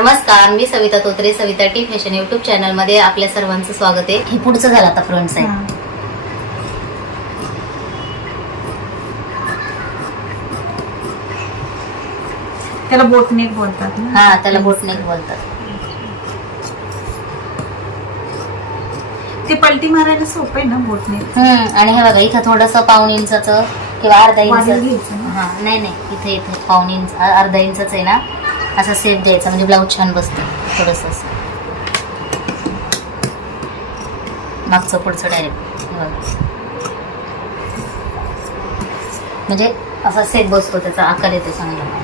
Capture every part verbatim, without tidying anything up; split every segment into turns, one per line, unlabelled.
नमस्कार, मी Savita Totre. Savita T fashion YouTube channel मध्ये आपल्या सर्वांचं स्वागत आहे. हे पुढचं झालं आता फ्रंट साइड.
त्याला बोटनेक बोलतात ना.
हा, त्याला बोटनेक बोलतात.
ते पलटी मारायला सोपं आहे ना बोटनेक.
हम्म आणि हे बघा इथं थोडस पाऊण इंचाचं किंवा अर्धा इंच.
वाढीव घ्यायचं ना.
हा नाही नाही इथे इथे पाऊण इंच अर्धा इंचाच आहे ना, असा सेप द्यायचा म्हणजे ब्लाऊज छान बसतं. थोडस असं मागचं पुढचं डायरेक्ट म्हणजे असा सेप बसतो, त्याचा आकार येतो चांगला.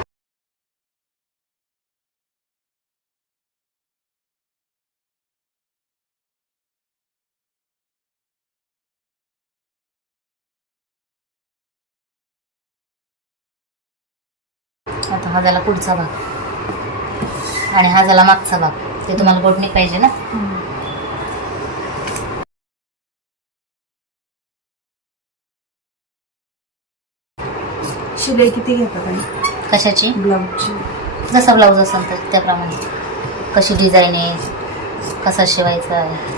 आता हा झाला पुढचा भाग आणि हा झाला मागचा भाग. ते तुम्हाला बोटनेक पाहिजे ना.
शिलाई किती घेतात आणि
कशाची?
ब्लाऊजची.
जसा ब्लाऊज असेल तर त्याप्रमाणे, कशी डिझाईन आहे, कसा शिवायचा आहे.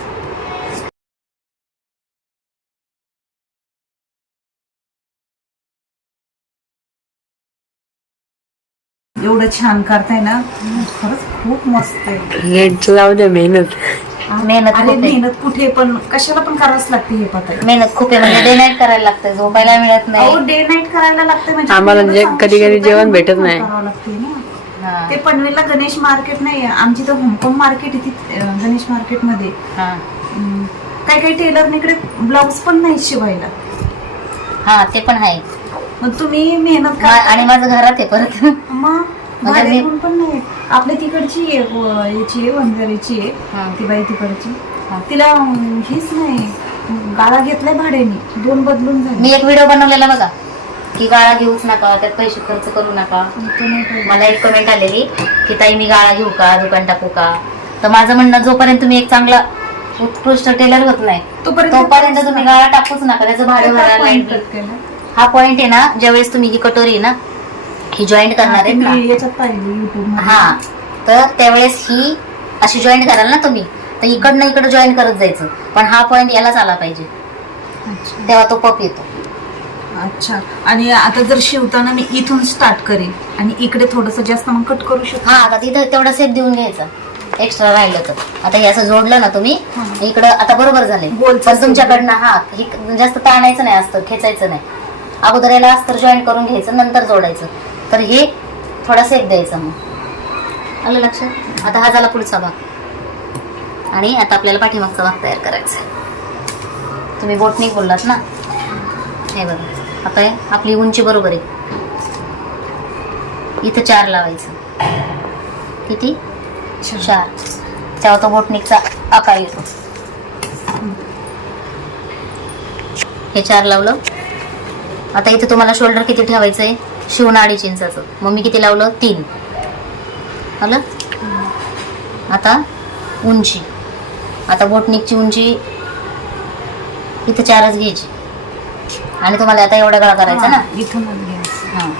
एवढं छान करताय ना, खरंच खूप मस्त आहे.
नेट लावू दे. मेहनत
मेहनत
अरे
खूप आहे.
मेहनत कुठे पण कशाला पण करावंच लागते. हे पत्र
मेहनत खूप आहे म्हणजे डे नाईट करायला लागतं, झोपायला मिळत
अहो
नाही.
डे नाईट करायला लागते म्हणजे
आम्हाला
तुम्ही
जे
एवढं
कधी- कधी
सांगू
जेवण
शकता
भेटत
ना,
नाही.
करावं लागते ना.
हा,
ते पनवेलला गणेश मार्केट नाही, आमची तर होमकॉम मार्केट आहे ती, अं, गणेश मार्केट मध्ये
हा,
अं, काही काही टेलरकडे ब्लाऊज पण नाही शिवायला.
हा ते पण आहे.
मग तुम्ही मेहनत
मा-
करा.
आणि माझं घरात आहे परत.
मग
म्हणजे मी-
भाड्यातून पण नाही. आपल्या तिकडची आहे, व- याची आहे, वंजारीची आहे
हा.
ती बाई तिकडची.
हा.
तिला अं, हेच नाही, गाळा घेतलाय भाड्याने, दोन बदलून झाले.
मी एक व्हिडिओ बनवलेला बघा, की गाळा घेऊच नका, त्यात पैसे खर्च करू नका.
तो नाही पाहिजे.
मला एक कमेंट आलेली की ताई मी गाळा घेऊ का, दुकान टाकू का. तर माझं म्हणणं, जोपर्यंत तुम्ही एक चांगला उत्कृष्ट टेलर होत नाही
तोपर्यंत
तोपर्यंत तुम्ही गाळा टाकूच नका. त्याचं भाडं
त्याचा
भरायला
point
नाही.
cut केला.
हा पॉइंट आहे ना, ज्यावेळेस तुम्ही ही कटोरी आहे ना, ही जॉईंट करणार आहेत ना,
मी याच्यात पाहिजे YouTube मध्ये.
हा, तर त्यावेळेस ही अशी जॉईंट कराल ना तुम्ही, तर इकडनं इकडं जॉईन करत जायचं. पण हा पॉइंट यालाच आला पाहिजे,
अच्छा.
तेव्हा तो पप येतो.
अच्छा. आणि आता जर शिवताना मी इथून स्टार्ट करेन आणि इकडे थोडस जास्त मग कट करू शकतो.
हा, आता तिथं तेवढा सेट देऊन घ्यायचा, एक्स्ट्रा राहिलं तर. आता हे असं जोडलं ना तुम्ही,
हा.
इकडं आता बरोबर झाले.
गोलचं
पण तुमच्याकडनं हा हे जास्त ताणायचं नाही, असतं खेचायचं नाही. अगोदर याला अस्तर जॉईन करून घ्यायचं, नंतर जोडायचं. तर हे थोडा सेट द्यायचा. मग आलं लक्षात. आता हा झाला पुढचा भाग आणि आता आपल्याला पाठीमागचा भाग तयार करायचा. तुम्ही बोटनेक बोललात ना, हे बघा. आता हे आपली उंची बरोबर आहे, इथं चार लावायचं. किती? चार. तेव्हा तो बोटनेकचा आकार येतो. हे चार लावलं. आता इथे तुम्हाला शोल्डर किती ठेवायचंय, शिवून अडीच इंचाचं. मग मी किती लावलं, तीन. आलं. आता उंची, आता बोटनेकची उंची इथे चारच घ्यायची आणि तुम्हाला आता एवढा गळा करायचा ना.
इथूनच घ्यायचं.
हा,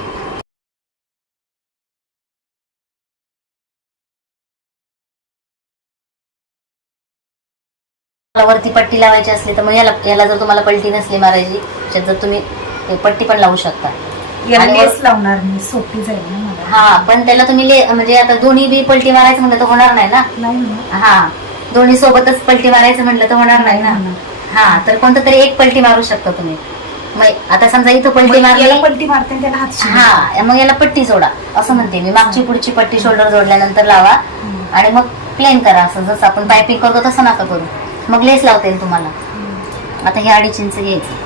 वरती पट्टी लावायची असली तर मग याला याला जर तुम्हाला पलटी नसली मारायची, त्याच्यात जर तुम्ही ते पट्टी पण लावू शकता.
याला
आणि
लेस लावणार मी, सोपी जाईल ना मला.
हा, पण त्याला तुम्ही ले म्हणजे आता दोन्ही बी पलटी मारायचं म्हणलं तर होणार नाही ना.
नाही ना.
हा, दोन्ही सोबतच पलटी मारायचं म्हटलं तर होणार नाही ना. हा, तर कोणतं तरी एक पलटी मारू शकता तुम्ही. मग आता समजा इथं पलटी
मग याला
मारली,
पलटी मारते आणि त्याला हात शिवून.
हा, मग याला पट्टी जोडा असं म्हणते मी. मागची पुढची पट्टी शोल्डर जोडल्यानंतर लावा आणि मग प्लेन करा. असं जसं आपण पायपिंग करतो तसं नका करू, मग लेस लावता येईल तुम्हाला. आता हे अडीच इंच घ्यायचं.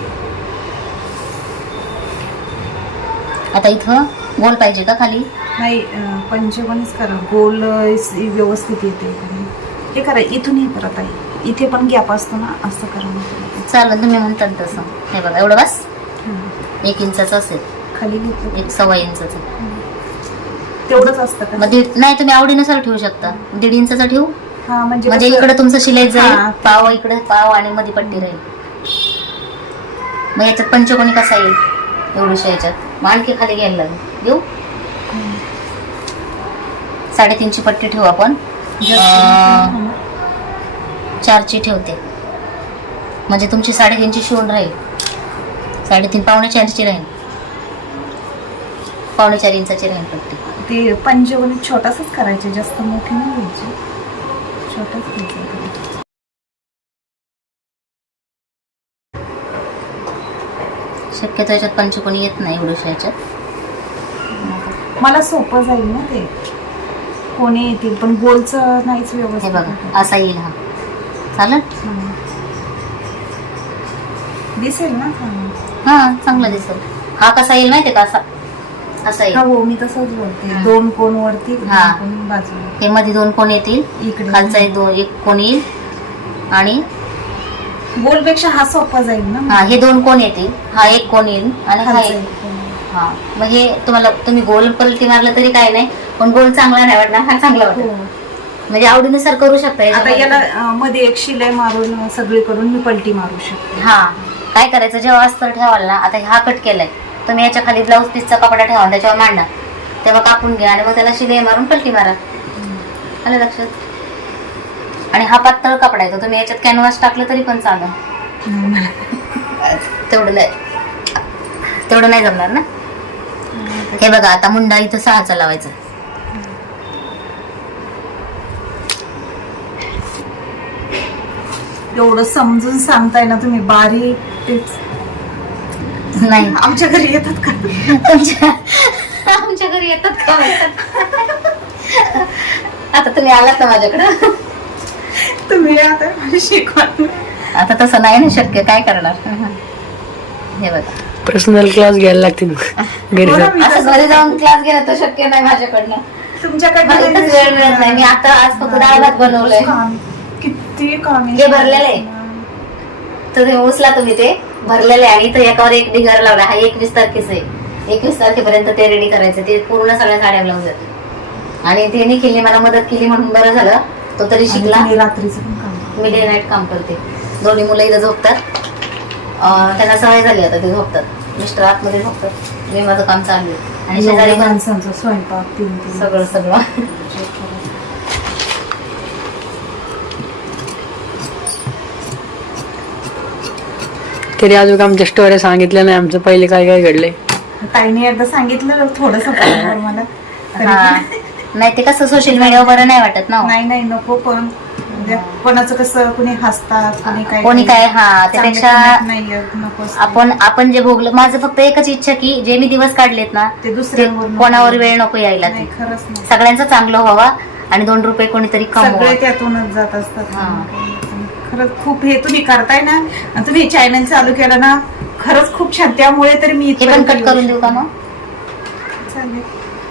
आता इथं गोल पाहिजे का खाली?
नाही, अं, पंचकोनीच करा, गोल अं, व्यवस्थित येते. हे करा, इथून हे करा ताई. इथे पण गॅप असतो ना, असं करा. मग
चालेल, तुम्ही म्हणताल तसं. हे बघा, एवढं बस.
हं.
एक इंचाचं असेल,
खाली घेतलं
एक सव्वा इंचाचं.
तेवढंच असतं का?
मग दीड नाही, तुम्ही आवडीनुसार ठेवू शकता. दीड इंचाचं ठेवू
हा, म्हणजे
म्हणजे
कसं-
इकडे तुमचं शिलाई जाईल,
हा.
पाव इकडे पाव आणि मध्ये पट्टी राहील. मग याच्यात पंचकोनी कसा येईल, एवढीशा याच्यात. मग आणखी खाली घ्यायला लागेल. देऊ. साडेतीनची पट्टी ठेवू आपण. अं, चारची ठेवते म्हणजे तुमची साडेतीनची शिवून राहील. साडेतीन पावणे चारची राहील. पावणे चार इंचाची राहील पट्टी.
ते पंचगणी छोटासाच करायचे, जास्त मोठी नाही घ्यायची, छोटाच घ्यायचा.
शक्यतो याच्यात पंचकोनी येत नाही एवढ्याशा याच्यात.
मला सोपं जाईल ना ते, कोणी येतील पण गोलचं नाहीच
हे
व्यवस्थित.
बघा असा येईल हा. चालेल.
हं. दिसेल ना.
हा चांगला दिसेल. हा कसा येईल माहितीये का? असा असा
हा
येईल.
हो, मी तसंच बोलते.
हं.
दोन कोण वरती,
हा.
दोन कोण बाजूला.
हे मध्ये दोन कोण येतील,
इकडे
खालचा एक दोन एक कोण येईल आणि
गोलपेक्षा हा सोपा जाईल ना.
हा हे दोन कोण येतील, हा एक कोण येईल आणि हा
खालचा
एक.
एक कोण.
हा मग हे तुम्हाला तुम्ही गोल पलटी मारलं तरी काय नाही, पण गोल चांगला नाही वाटणार, हा चांगला वाटतो.
हो.
म्हणजे आवडीनुसार करू शकता.
आता
याच्यामध्ये.
याला अं, मध्ये एक शिलाई मारून सगळीकडून मी पलटी मारू शकते.
हा काय करायचं, जेव्हा अस्तर ठेवाल ना, आता हा कट केलाय तर मी याच्या खाली ब्लाऊज पीसचा कपडा ठेवा, त्याच्यावर मांडा, तेव्हा कापून घ्या आणि मग त्याला शिलाई मारून पलटी मारा. आलं लक्षात. आणि हा पातळ कपडा आहे, तो तुम्ही याच्यात कॅनव्हास टाकलं तरी पण चालेल. तेवढं नाही तेवढं नाही जमणार ना. हे बघा आता मुंडा इथं सहाचा लावायचा.
एवढं समजून सांगताय ना तुम्ही, बारीक टिप्स.
नाही
आमच्या घरी येतात का?
तुमच्या आमच्या घरी येतात का माहितात? आता तुम्ही आलात ना माझ्याकडं,
तुम्ही आता शिकवा.
आता तसं नाही ना शक्य, काय करणार. हे बघा
पर्सनल क्लास घ्यायला लागतील घरी
हो ना,
जाऊन.
मी
असं
तसं-
घरी जाऊन क्लास घेणं तर शक्य नाही माझ्याकडनं.
तुमच्याकडे
मला इथंच वेळ मिळत नाही. मी आता आज फक्त डाळ भात बनवलंय.
काम- किती काम आहे.
हे भरलेलं आहे. तर ते उचला तुम्ही, ते भरलेले आहे आणि इथं एकावर एक ढिगारा लावला. हा एकवीस तारखेचं आहे. एकवीस तारखेपर्यंत ते रेडी करायचं. ते पूर्ण सगळ्या साड्या ब्लाऊज आहेत आणि ते निखिलने मला मदत केली म्हणून बरं झालं. तो तरी शिकला.
आणि रात्रीचं पण काम.
मी डे नाईट काम करते. दोन्ही मुलं इथं झोपतात. अं, त्यांना सवय झाली आता, ते झोपतात. मिस्टर आतमध्ये झोपतात, मी माझं काम चालू आहे. आणि शेजारी
एवढ्या
पण
माणसांचा स्वयंपाक तीन तीन
सगळं सगळं.
तरी अजून आमच्या स्टोऱ्या सांगितल्या नाही, आमचं पहिले काय काय घडलंय.
ताईने एकदा सांगितलं थोडस मला. तरी
हा नाही ते कसं सोशल मीडियावर बरं नाही वाटत ना हो.
नाही नाही नको, पण म्हणजे कोणाचं कसं कोणी हसतात, कोणी काय
कोणी काय, हा त्यापेक्षा
नाही नको असतं.
आपण आपण जे भोगलं. माझं फक्त एकच इच्छा की जे मी दिवस काढलेत ना,
ते
ते
दुसऱ्यांवर नको.
कोणावर वेळ नको यायला.
नाही, खरंच नाही.
सगळ्यांचं चांगलं व्हावा आणि दोन रुपये कोणीतरी कमवा.
सगळे त्यातूनच जात असतात.
हा.
खरंच खूप हे तुम्ही करताय ना, आणि तुम्ही चॅनल चालू केलं ना, खरंच खूप छान. त्यामुळे तर मी
हे पण
इथपर्यंत
कट
येऊ
करून देऊ का
शकते.
मग?
चालेल.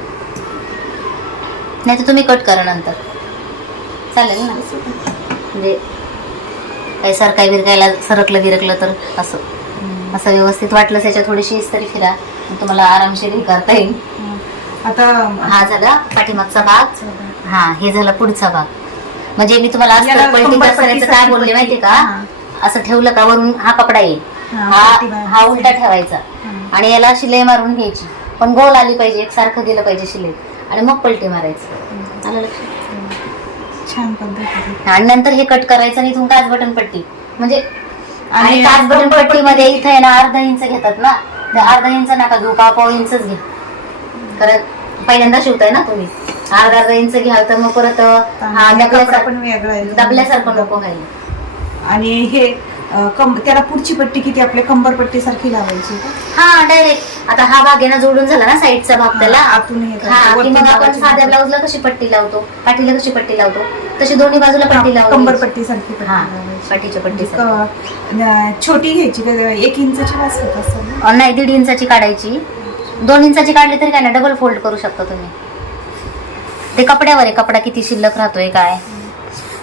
नाही तर तुम्ही कट करा नंतर, चालेल ना. म्हणजे काही सरकाय बिरकायला सरकलं बिरकलं तर असं असं व्यवस्थित वाटलं त्याच्यात थोडीशी इस्त्री फिरा, मग तुम्हाला आरामशीर हे करता येईल.
आता
हा झाला पाठीमागचा भाग. हा हे झाला पुढचा भाग. म्हणजे मी तुम्हाला
याला
अस्तर पलटी
कंबर
करायचं काय
पट्टी
बोलले माहितीये का?
हा.
असं ठेवलं का वरून हा कपडा येईल,
हा,
हा
पट्टी बाहेर.
हा उलटा ठेवायचा
हा.
आणि याला शिलाई मारून घ्यायची, पण गोल आली पाहिजे, एकसारखं गेलं पाहिजे शिलाई, आणि मग पलटी मारायचं. आलं लक्षात?
छान पद्धती.
आणि नंतर हे कट करायचं आणि इथून काच बटन पट्टी. म्हणजे आणि
आणि
काच बटन
कंबर
पट्टी मध्ये इथं आहे ना अर्धा इंच घेतात ना, तर अर्धा इंच नका घेऊ, पाव पाव इंचच घ्या. कारण पहिल्यांदा शिवताय ना तुम्ही, अर्धा अर्धा इंच घ्या तर मग परत हा
आणि कपडा
दबल्यासारखं
पण वेगळा आहे.
दबल्यासारखं नको व्हायला.
आणि हे अं, कम त्याला पुढची पट्टी किती आपल्या कंबर पट्टी सारखी लावायची का?
हा डायरेक्ट आता हा भाग आहे ना जोडून झाला ना साईडचा भाग त्याला.
हा, आतून हे
हा की
वरतून
मग आपण
लावायची
साध्या
पट्टी.
ब्लाऊजला कशी पट्टी लावतो, पाठीला कशी पट्टी लावतो, तशी दोन्ही बाजूला पट्टी
हा,
लावतो.
कंबर पट्टी सारखी पट्टी
हा
लावायची.
पाठीच्या पट्टी
क- न- छोटी घ्यायची का? एक इंचाची वास होत असेल ना?
नाही दीड इंचाची काढायची. दोन इंचाची काढली तरी काय ना, डबल फोल्ड करू शकता तुम्ही. ते कपड्यावर आहे, कपडा किती शिल्लक राहतोय काय.